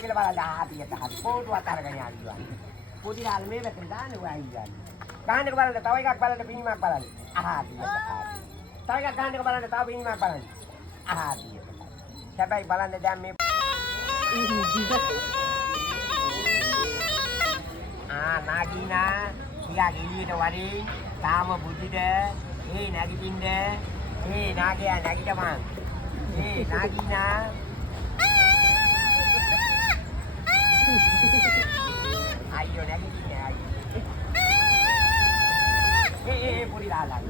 කියලා බලන්න ආදියට හරි පොඩුවක් අරගෙන යනවා. පොඩි ආල්මේ වැටෙන් දාන්න වයියන්නේ. ගහන්නක බලන්න තව එකක් බලන්න පින්මක් බලන්න. ආදියට හරි. තව එකක් ගහන්නක බලන්න තව පින්මක් බලන්න. ආදියට. හැබැයි බලන්න දැන් මේ නාගීනා ටිකක් එළියට වරින් තාම බුද්ධිද ඒ නැගිටින්න ඒ නාගයා නැගිටමන් ඒ නාගීනා අයියෝ නැගිටින්නේ අයියෝ ඒ පොඩි ලාලා